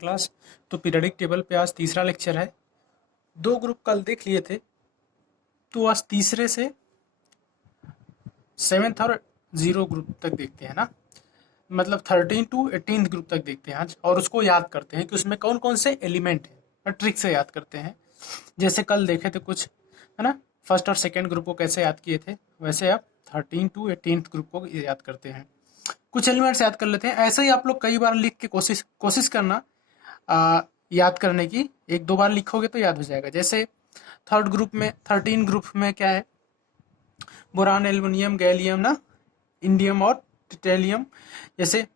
Class. तो periodic table पे आज तीसरा लेक्चर है। दो ग्रुप कल देख लिए थे, तो आज तीसरे से सेवेंथ और जीरो ग्रुप तक देखते हैं ना, मतलब 13 टू 18 ग्रुप तक देखते हैं आज, और उसको याद करते हैं कि उसमें कौन कौन से एलिमेंट हैं और ट्रिक से याद करते हैं। जैसे कल देखे थे कुछ, है ना, फर्स्ट और सेकेंड ग्रुप को कैसे याद किए थे, वैसे आप 13 टू 18 ग्रुप को याद करते हैं। कुछ एलिमेंट्स याद कर लेते हैं। ऐसे ही आप लोग कई बार लिख के कोशिश कोशिश करना याद करने की। एक दो बार लिखोगे तो याद हो जाएगा। जैसे थर्ड ग्रुप में 13 ग्रुप में क्या है, बोरान, एल्युमिनियम, गैलियम ना, इंडियम और टिटेलियम। जैसे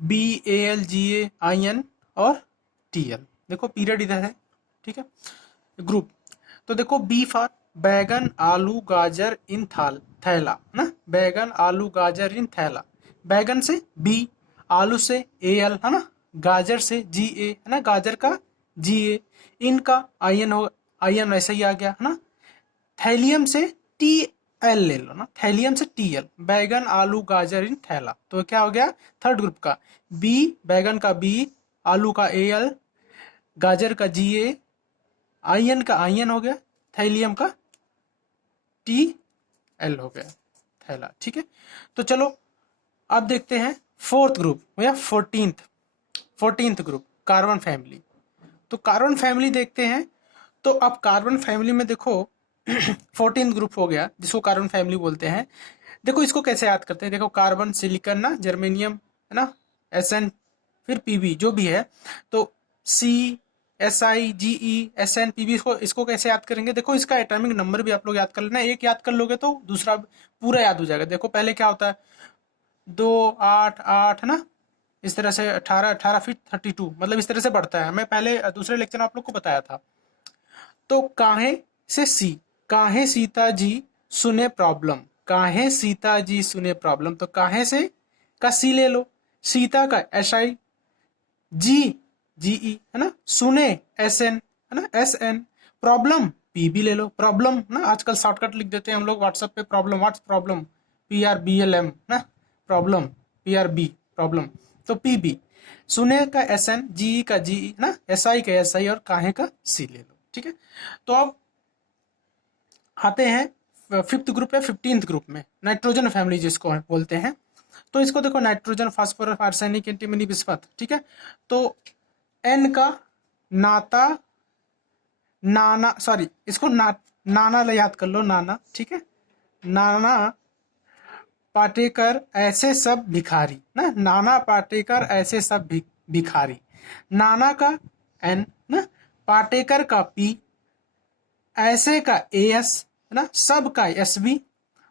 BAlGaIn और Tl। देखो पीरियड इधर है, ठीक है। ग्रुप तो देखो बी फॉर बैगन, आलू, गाजर इन थैला ना, बैगन, आलू, गाजर इन थैला। बैगन से बी, आलू से Al है ना, गाजर से Ga है ना, गाजर का Ga, इनका आयन हो, आयन ऐसे ही आ गया है ना। थैलियम से Tl ले लो ना, थैलियम से Tl, बैगन, आलू, गाजर इन थैला। तो क्या हो गया थर्ड ग्रुप का, बी, बैगन का बी, आलू का Al, गाजर का Ga, आयन का आयन हो गया, थैलियम का Tl हो गया, थैला, ठीक है। तो चलो अब देखते हैं फोर्थ ग्रुप या फोर्टींथ ग्रुप, कार्बन फैमिली। तो कार्बन फैमिली देखते हैं। तो अब कार्बन फैमिली में देखो 14th ग्रुप हो गया जिसको कार्बन फैमिली बोलते हैं। देखो इसको कैसे याद करते हैं। देखो कार्बन, सिलिकॉन ना, जर्मेनियम है ना, Sn, फिर Pb जो भी है, तो Si, Ge, Sn, Pb, इसको कैसे याद करेंगे। देखो इसका एटॉमिक नंबर भी आप लोग याद कर लेना। एक याद कर लोगे तो दूसरा पूरा याद हो जाएगा। देखो पहले क्या होता है, 2 8 8 है ना, इस तरह से 18 18 फिर 32, मतलब इस तरह से बढ़ता है। मैं पहले दूसरे लेक्चर में आप लोग को बताया था। तो काहे से सी, काहे सीता जी सुने प्रॉब्लम, काहे सीता जी सुने प्रॉब्लम। तो काहे से का सी ले लो, सीता का SI, जी GE है ना, सुने SN है ना, SN, प्रॉब्लम PB ले लो, प्रॉब्लम ना, आजकल शॉर्टकट लिख देते हैं हम लोग व्हाट्सएप पे, प्रॉब्लम, व्हाट्स प्रॉब्लम, PRBLM ना, प्रॉब्लम, PRB प्रॉब्लम, तो PB। सुने का SN, GE का GE ना, SI का SI और काहे का C ले लो, ठीक है। तो अब आते हैं फिफ्थ ग्रुप या 15th ग्रुप में, नाइट्रोजन फैमिली जिसको बोलते हैं। तो इसको देखो, nitrogen, phosphorus, arsenic, antimony, bismuth, ठीक है। तो N का नाता, नाना, सॉरी इसको नाना याद कर लो, नाना, ठीक है। नाना पाटेकर ऐसे सब भिखारी ना, नाना पाटेकर ऐसे सब भिखारी। नाना का N ना, पाटेकर का P, ऐसे का AS है ना, सब का SB,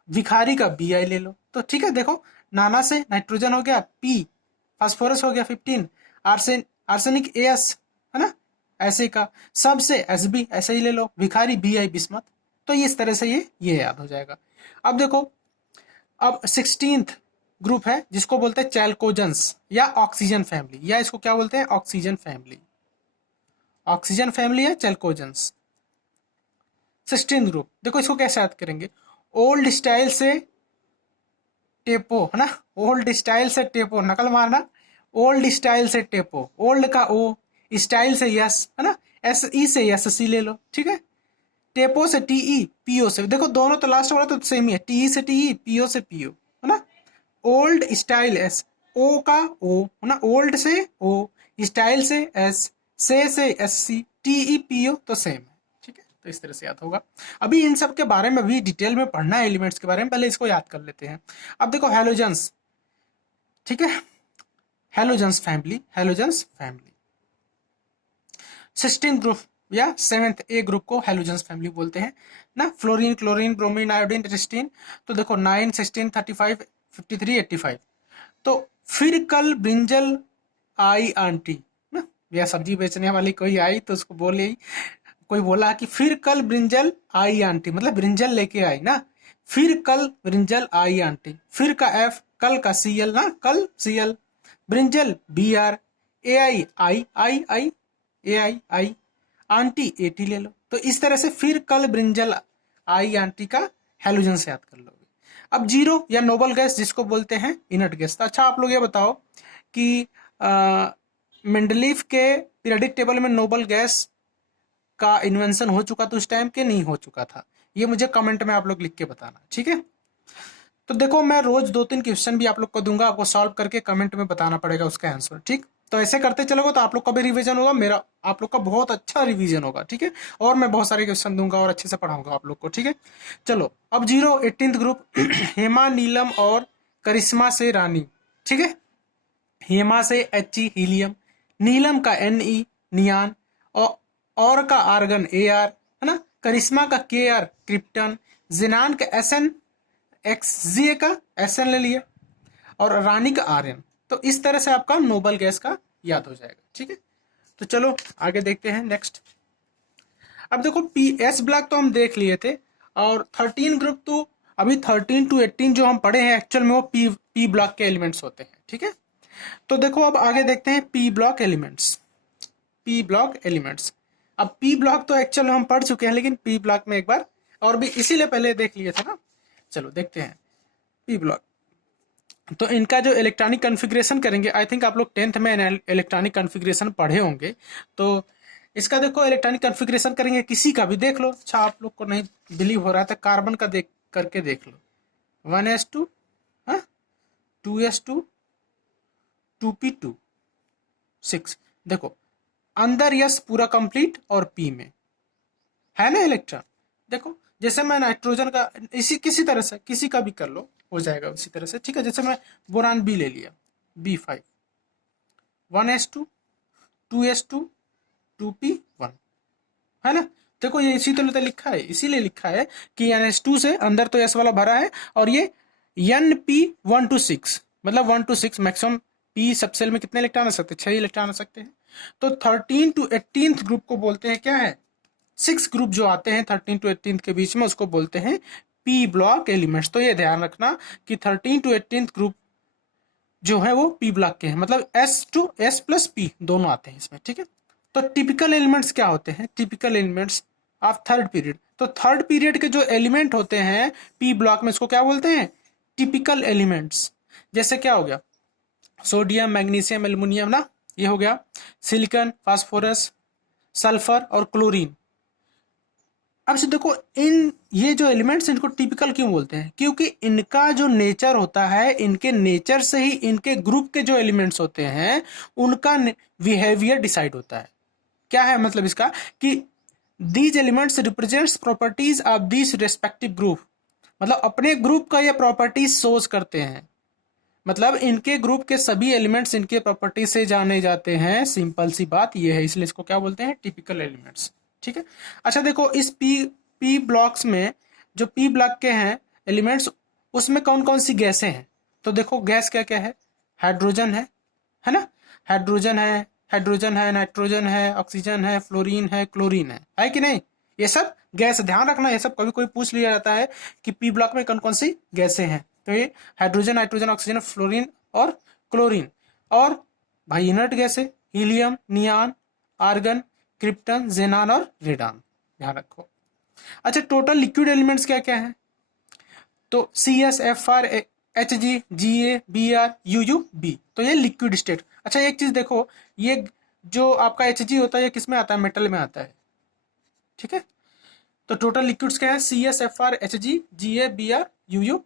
भिखारी का BI ले लो। तो ठीक है, देखो नाना से नाइट्रोजन हो गया, P फास्फोरस हो गया 15, आर्सेनिक AS है ना, ऐसे का, सब से SB ऐसे ही ले लो, भिखारी BI बिस्मथ। तो इस तरह से ये याद हो जाएगा। अब देखो, अब 16th ग्रुप है जिसको बोलते हैं चैल्कोजेंस या ऑक्सीजन फैमिली, या इसको क्या बोलते हैं, ऑक्सीजन फैमिली, ऑक्सीजन फैमिली या चैल्कोजेंस। 16th ग्रुप देखो इसको कैसे याद करेंगे, ओल्ड स्टाइल से टेपो है ना, ओल्ड स्टाइल से टेपो, नकल मारना, ओल्ड स्टाइल से टेपो, ओल्ड का O, स्टाइल से यस है ना, SE से SC ले लो, ठीक है। टेपो से TE, PO से, देखो दोनों तो लास्ट वाला तो सेम ही है, TE से TE, PO से PO है ना। ओल्ड स्टाइल S, O का O है ना, ओल्ड से O, स्टाइल से S, से SC, TE PO तो सेम है, ठीक है। तो इस तरह से याद होगा। अभी इन सब के बारे में भी डिटेल में पढ़ना है, एलिमेंट्स के बारे में, पहले इसको याद कर लेते हैं। अब देखो हेलोजेंस, ठीक है, halogens family, halogens family 16 group या 7th A ग्रुप को हेलोजेंस फैमिली बोलते हैं ना। Fluorine, chlorine, bromine, iodine, astatine. तो देखो 9 16 35 53 85। तो फिर कल ब्रिंजल आई आंटी ना, या सब्जी बेचने वाली कोई आई तो उसको बोले, कोई बोला कि फिर कल ब्रिंजल आई आंटी, मतलब ब्रिंजल लेके आई ना, फिर कल ब्रिंजल आई आंटी, फिर का F, कल का CL ना, कल CL, brinjal BR, AI, aunty AT ले लो। तो इस तरह से फिर कल ब्रिंजल आई आंटी का हेलोजन से याद कर लोगे। अब जीरो या नोबल गैस जिसको बोलते हैं इनर्ट गैस। तो अच्छा आप लोग ये बताओ कि मेंडलीफ के पीरियडिक टेबल में नोबल गैस का इन्वेंशन हो चुका था उस टाइम के नहीं हो चुका था, ये मुझे कमेंट में आप लोग लिख के बताना, ठीक है। तो देखो मैं रोज 2-3 क्वेश्चन भी आप लोग को दूंगा, आपको सॉल्व करके कमेंट में बताना पड़ेगा उसका आंसर, ठीक। तो ऐसे करते चलोगे तो आप लोग का भी रिवीजन होगा, मेरा आप लोग का बहुत अच्छा रिवीजन होगा, ठीक है। और मैं बहुत सारे क्वेश्चन दूंगा और अच्छे से पढ़ाऊंगा आप लोग को, ठीक है। चलो अब 18th ग्रुप हेमा, नीलम और करिश्मा से रानी, ठीक है। हेमा से He हीलियम, नीलम का Ne नियान, और का आर्गन Ar, है ना। करिश्मा का Kr क्रिप्टन, जिनान का Sn, XZA का Sn ले लिया, और रानी का Rn। तो इस तरह से आपका नोबल गैस का याद हो जाएगा, ठीक है। तो चलो आगे देखते हैं नेक्स्ट। अब देखो पी एस ब्लॉक तो हम देख लिए थे, और 13 ग्रुप तो अभी 13 to 18 जो हम पढ़े हैं एक्चुअल में वो पी ब्लॉक के एलिमेंट्स होते हैं, ठीक है। तो देखो अब आगे देखते हैं P block elements. P block elements, अब पी ब्लॉक तो एक्चुअल हम पढ़ चुके हैं, लेकिन पी ब्लॉक में एक बार और भी इसीलिए पहले देख लिए थे ना। चलो देखते हैं पी ब्लॉक। तो इनका जो इलेक्ट्रॉनिक कॉन्फ़िगरेशन करेंगे, आई थिंक आप लोग 10th में इलेक्ट्रॉनिक कॉन्फ़िगरेशन पढ़े होंगे। तो इसका देखो इलेक्ट्रॉनिक कॉन्फ़िगरेशन करेंगे, किसी का भी देख लो। अच्छा आप लोग को नहीं बिलीव हो रहा था, कार्बन का देख करके देख लो। 1s2, 2s2, 2p2, 6। देखो अंदर यस पूरा कंप्लीट और पी में है ना इलेक्ट्रॉन। देखो जैसे मैं नाइट्रोजन का इसी किसी तरह से किसी का भी कर लो हो जाएगा उसी तरह से, ठीक है। जैसे मैं बोरान बी ले लिया, B5, 1s2, 2s2, 2p1, है ना। देखो ये इसी तरह लिखा है, इसीलिए लिखा है कि NH2 से अंदर तो एस वाला भरा है, और ये NP1 to 6, मतलब 1 to 6 मैक्सिमम पी सब सेल में कितने इलेक्ट्रॉन आ सकते हैं, 6 इलेक्ट्रॉन आ सकते हैं। तो 13 to 18th ग्रुप को बोलते हैं क्या है, 6 ग्रुप जो आते हैं 13 to 18th के बीच में उसको बोलते हैं पी ब्लॉक एलिमेंट्स। तो ये ध्यान रखना कि 13 to 18th ग्रुप जो है वो पी ब्लॉक के हैं, मतलब S प्लस पी दोनों आते हैं इसमें, ठीक है। तो टिपिकल एलिमेंट्स क्या होते हैं, typical elements of third period. तो थर्ड पीरियड के जो एलिमेंट होते हैं पी ब्लॉक में, इसको क्या बोलते हैं, टिपिकल एलिमेंट्स। जैसे क्या हो गया, सोडियम, मैग्नीशियम, एल्युमिनियम ना, ये हो गया। सिलिकॉन, फास्फोरस, सल्फर और क्लोरीन। अब से देखो इन ये जो एलिमेंट्स इनको टिपिकल क्यों बोलते हैं, क्योंकि इनका जो नेचर होता है, इनके नेचर से ही इनके ग्रुप के जो एलिमेंट्स होते हैं उनका बिहेवियर डिसाइड होता है। क्या है मतलब इसका कि these elements represents properties of this respective group, मतलब अपने ग्रुप का ये प्रॉपर्टीज शोज करते हैं। मतलब इनके ग्रुप के सभी एलिमेंट्स इनके प्रॉपर्टी से जाने जाते हैं, सिंपल सी बात ये है, इसलिए इसको क्या बोलते हैं, टिपिकल एलिमेंट्स, ठीक है। अच्छा देखो इस पी ब्लॉक्स में जो पी ब्लॉक के हैं एलिमेंट्स, उसमें कौन कौन सी गैसें हैं। तो देखो गैस क्या क्या है, हाइड्रोजन है ना, हाइड्रोजन है, नाइट्रोजन है, ऑक्सीजन है, फ्लोरीन है, क्लोरीन है कि नहीं। ये सब गैस, ध्यान रखना ये सब कभी कोई पूछ लिया जाता है कि पी ब्लॉक में कौन कौन सी गैसें हैं। तो ये हाइड्रोजन, नाइट्रोजन, ऑक्सीजन, फ्लोरीन और क्लोरीन। और भाई इनर्ट गैसें हीलियम, नियान, आर्गन, क्रिप्टन, जेनान और रेडान, ध्यान रखो। अच्छा टोटल लिक्विड एलिमेंट्स क्या क्या है, तो CsFr, Hg, Ga, Br, Uu, तो ये लिक्विड स्टेट। अच्छा एक चीज देखो, ये जो आपका Hg होता है ये किस में आता है, मेटल में आता है, ठीक है। तो टोटल लिक्विड्स क्या है, CsFr, Hg, Ga, Br, Uu,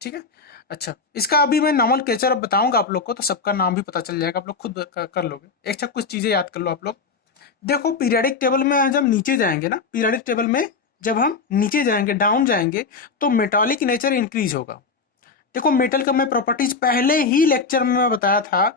ठीक है। अच्छा इसका अभी मैं नॉमेनक्लेचर बताऊंगा आप लोग को, तो सबका नाम भी पता चल जाएगा, आप लोग खुद कर लोगे। एक अच्छा कुछ चीजें याद कर लो आप लोग। देखो पीरियडिक टेबल में जब नीचे जाएंगे ना, पीरियडिक टेबल में जब हम नीचे जाएंगे, डाउन जाएंगे, तो मेटालिक नेचर इंक्रीज होगा। देखो मेटल का मैं प्रॉपर्टीज पहले ही लेक्चर में मैं बताया था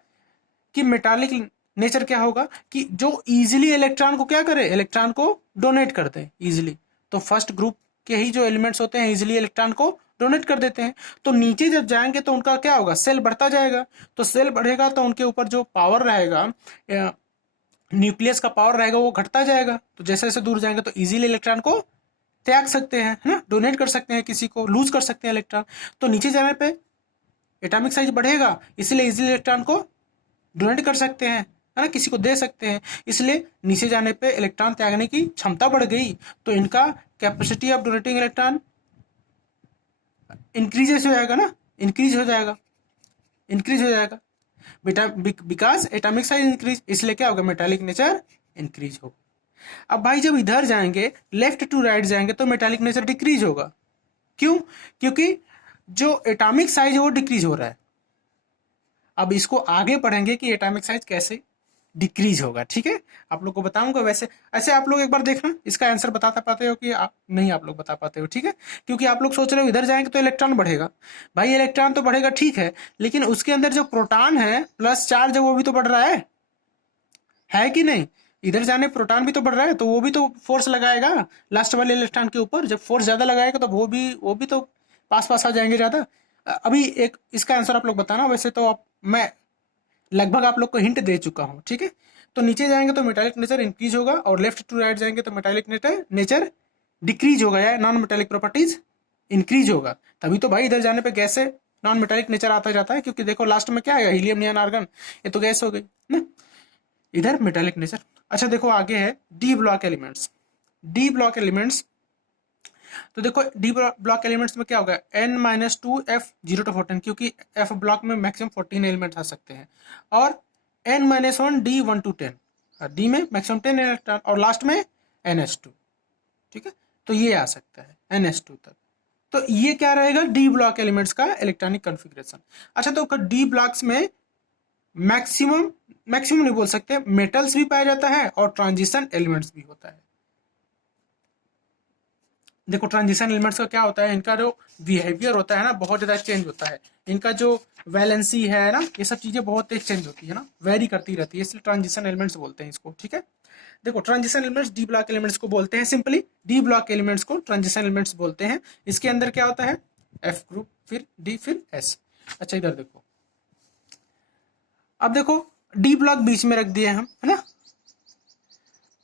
कि मेटालिक नेचर क्या होगा कि जो इजीली इलेक्ट्रॉन को क्या करे, इलेक्ट्रॉन को डोनेट कर दे इजीली। तो फर्स्ट ग्रुप के ही जो एलिमेंट्स होते हैं इजीली इलेक्ट्रॉन को डोनेट कर देते हैं। तो नीचे जब जाएंगे तो उनका क्या होगा, सेल बढ़ता जाएगा। तो सेल बढ़ेगा तो उनके ऊपर जो पावर रहेगा, न्यूक्लियस का पावर रहेगा, वो घटता जाएगा। तो जैसे जैसे दूर जाएंगे तो इजीली इलेक्ट्रॉन को त्याग सकते हैं, है ना, डोनेट कर सकते हैं, किसी को लूज कर सकते हैं इलेक्ट्रॉन। तो नीचे जाने पे एटॉमिक साइज बढ़ेगा, इसलिए इजीली इलेक्ट्रॉन को डोनेट कर सकते हैं, है ना, किसी को दे सकते हैं। इसलिए नीचे जाने पे इलेक्ट्रॉन त्यागने की क्षमता बढ़ गई, तो इनका capacity of donating electron increase हो जाएगा ना, इंक्रीज हो जाएगा। बिकॉज एटॉमिक साइज इंक्रीज, इसलिए क्या होगा, मेटालिक नेचर इंक्रीज होगा। अब भाई जब इधर जाएंगे, लेफ्ट टू राइट जाएंगे, तो मेटालिक नेचर डिक्रीज होगा। क्यों? क्योंकि जो एटॉमिक साइज है वो डिक्रीज हो रहा है। अब इसको आगे पढ़ेंगे कि एटॉमिक साइज कैसे डिक्रीज होगा, ठीक है, आप लोग को बताऊंगा। वैसे ऐसे आप लोग एक बार देखना, इसका आंसर बता पाते हो कि नहीं आप लोग बता पाते हो, ठीक है, क्योंकि आप लोग सोच रहे हो इधर जाएंगे तो इलेक्ट्रॉन बढ़ेगा। भाई इलेक्ट्रॉन तो बढ़ेगा, ठीक है, लेकिन उसके अंदर जो प्रोटॉन है प्लस चार्ज है वो भी तो बढ़ रहा है कि नहीं? इधर जाने प्रोटॉन भी तो बढ़ रहा है, तो वो भी तो फोर्स लगाएगा लास्ट वाले इलेक्ट्रॉन के ऊपर। जब फोर्स ज्यादा लगाएगा तो वो भी तो पास पास आ जाएंगे ज्यादा। अभी एक इसका आंसर आप लोग बताना। वैसे तो मैं लगभग आप लोग को हिंट दे चुका हूं, ठीक है। तो नीचे जाएंगे तो मेटालिक नेचर इंक्रीज होगा, और लेफ्ट टू राइट जाएंगे तो मेटालिक नेचर डिक्रीज होगा, या नॉन मेटालिक प्रॉपर्टीज इंक्रीज होगा। तभी तो भाई इधर जाने पे गैस से नॉन मेटालिक नेचर आता जाता है, क्योंकि देखो लास्ट में क्या आएगा, हीलियम नियॉन आर्गन, ये तो गैस हो गई ना, इधर मेटालिक नेचर। अच्छा देखो आगे है D block elements. D block elements, तो देखो डी ब्लॉक एलिमेंट्स में क्या होगा, n-2 f 0 to 14, क्योंकि f ब्लॉक में मैक्सिमम 14 एलिमेंट आ सकते हैं, और n-1 d 1 to 10, डी में मैक्सिमम 10 इलेक्ट्रॉन, और लास्ट में ns2, ठीक है, तो ये आ सकता है ns2 तक। तो ये क्या रहेगा, डी ब्लॉक एलिमेंट्स का इलेक्ट्रॉनिक कॉन्फ़िगरेशन। अच्छा तो डी ब्लॉक्स में मैक्सिमम मैक्सिमम नहीं बोल सकते, मेटल्स भी पाया जाता है और ट्रांजिशन एलिमेंट्स भी होता है। देखो ट्रांजिशन एलिमेंट्स का क्या होता है, इनका जो बिहेवियर होता है ना बहुत ज्यादा चेंज होता है, इनका जो वैलेंसी है ना, ये सब चीजें बहुत तेज चेंज होती है ना, वेरी करती रहती है, इसलिए ट्रांजिशन एलिमेंट्स बोलते हैं इसको, ठीक है। देखो transition elements D block elements को बोलते हैं, सिंपली डी ब्लॉक एलिमेंट्स को ट्रांजिशन एलिमेंट्स बोलते हैं। इसके अंदर क्या होता है, एफ ग्रुप, फिर डी, फिर एस। अच्छा इधर देखो, अब देखो डी ब्लॉक बीच में रख दिए हम, है ना,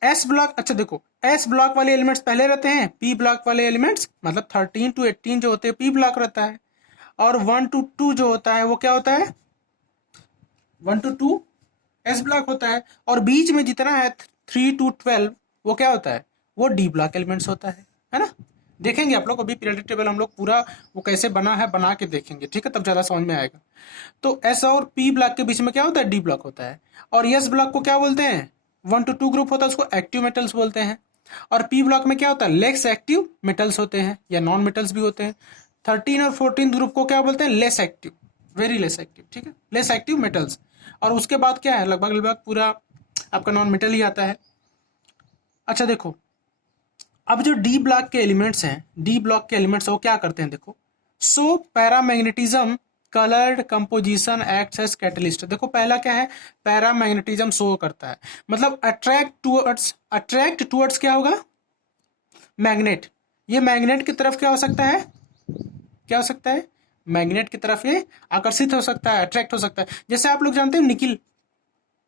एस ब्लॉक। अच्छा देखो एस ब्लॉक वाले एलिमेंट्स पहले रहते हैं, पी ब्लॉक वाले एलिमेंट्स मतलब 13 to 18 जो होते हैं पी ब्लॉक रहता है, और 1 to 2 जो होता है वो क्या होता है, 1 to 2 एस ब्लॉक होता है, और बीच में जितना है 3 to 12 वो क्या होता है, वो डी ब्लॉक एलिमेंट्स होता है ना। देखेंगे आप लोग अभी पीरियोडिक टेबल हम लोग पूरा वो कैसे बना है बना के देखेंगे, ठीक है, तब ज्यादा समझ में आएगा। तो एस और पी ब्लॉक के बीच में क्या होता है, डी ब्लॉक होता है, और एस ब्लॉक को क्या बोलते हैं, 1 to 2 ग्रुप होता है, उसको एक्टिव मेटल्स बोलते हैं, और पी ब्लॉक में क्या होता है, लेस एक्टिव मेटल्स होते हैं या नॉन मेटल्स भी होते हैं। 13 और 14 ग्रुप को क्या बोलते हैं, less active, very less active, ठीक है, लेस एक्टिव मेटल्स। और उसके बाद क्या है, लगभग लगभग पूरा आपका नॉन मेटल ही आता है। अच्छा देखो अब जो डी ब्लॉक के एलिमेंट्स हैं, डी ब्लॉक के एलिमेंट्स वो क्या करते हैं, देखो so paramagnetism coloured composition acts as catalyst. देखो पहला क्या है, पैरामैग्नेटिज्म शो करता है, मतलब अट्रैक्ट टुवर्ड्स क्या होगा, मैग्नेट। ये मैग्नेट की तरफ क्या हो सकता है, क्या हो सकता है, मैग्नेट की तरफ ये आकर्षित हो सकता है, अट्रैक्ट हो सकता है। जैसे आप लोग जानते हैं निकिल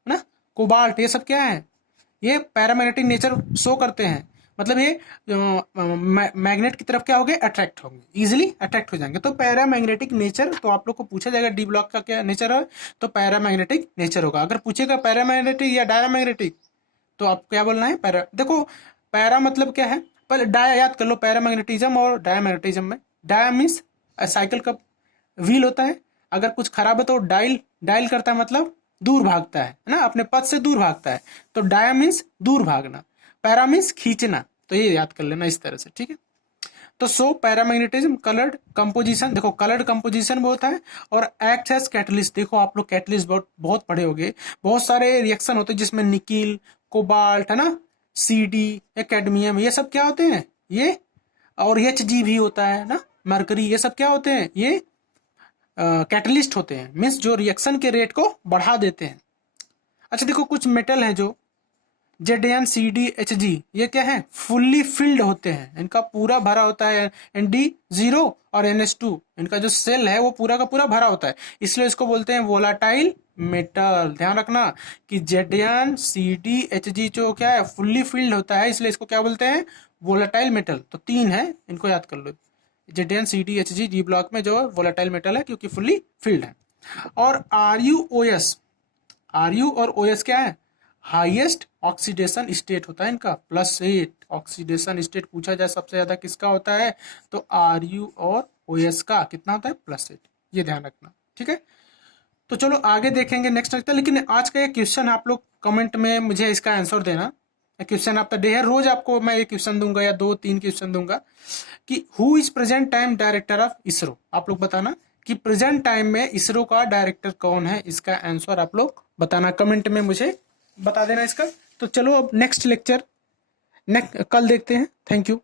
ना, कोबाल्ट, ये सब क्या है, ये पैरामैग्नेटिक नेचर शो करते हैं, मतलब ये मैग्नेट की तरफ क्या हो गए, अट्रैक्ट होंगे, इजीली अट्रैक्ट हो जाएंगे। तो पैरामैग्नेटिक नेचर, तो आप लोग को पूछा जाएगा डी ब्लॉक का क्या नेचर है, तो पैरामैग्नेटिक नेचर होगा। अगर पूछेगा पैरामैग्नेटिक या डायरामैग्नेटिक, तो आप क्या बोलना है, पैरा। देखो पैरा मतलब क्या है, पहले डाया याद कर लो, पैरामैग्नेटिज्म और डायमैग्नेटिज्म में, डाया मीन्स साइकिल का व्हील होता है, अगर कुछ खराब है तो डायल डायल करता है, मतलब दूर भागता है ना, अपने पथ से दूर भागता है, तो डाया मीन्स दूर भागना, पैरा मीन्स खींचना, तो ये याद कर लेना इस तरह से, ठीक है। तो सो पैरामैग्नेटिज्म कलर्ड कंपोजिशन, देखो कलर्ड कंपोजिशन में होता है, और एक्ट एज कैटलिस्ट। देखो आप लोग कैटलिस्ट बहुत बहुत पढ़े होंगे, बहुत सारे रिएक्शन होते हैं जिसमें निकिल, कोबाल्ट, है ना, सीडी, कैडमियम, ये सब क्या होते हैं, ये, और एच भी होता है ना, मरकरी, ये सब क्या होते हैं, ये कैटलिस्ट होते हैं, मीन्स जो रिएक्शन के रेट को बढ़ा देते हैं। अच्छा देखो कुछ मेटल है जो Z C D H G, ये क्या है, फुल्ली फिल्ड होते हैं, इनका पूरा भरा होता है, एन डी 0 और NH2, इनका जो सेल है वो पूरा का पूरा भरा होता है, इसलिए इसको बोलते हैं वोलाटाइल मेटल। ध्यान रखना कि Z C D H G जो क्या है, फुल्ली फिल्ड होता है, इसलिए इसको क्या बोलते हैं, वोलाटाइल मेटल। तो 3 है, इनको याद कर लो, Z C D H G D block में जो वोलाटाइल मेटल है क्योंकि फुल्ली फिल्ड है। और आर यू और ओ एस क्या है, हाईएस्ट ऑक्सीडेशन स्टेट होता है इनका, +8 ऑक्सीडेशन स्टेट पूछा जाए सबसे ज्यादा किसका होता है, तो आर यू और ओ एस का कितना होता है, +8, ये ध्यान रखना, ठीक है। तो चलो आगे देखेंगे नेक्स्ट लेक्चर। लेकिन आज का ये क्वेश्चन आप लोग कमेंट में मुझे इसका आंसर देना। क्वेश्चन ऑफ द डे है, रोज आपको मैं एक क्वेश्चन दूंगा या 2-3 क्वेश्चन दूंगा कि who is present time director of ISRO. आप लोग बताना कि प्रेजेंट टाइम में इसरो का डायरेक्टर कौन है। इसका आंसर आप लोग बताना कमेंट में, मुझे बता देना इसका। तो चलो अब नेक्स्ट लेक्चर कल देखते हैं। Thank you.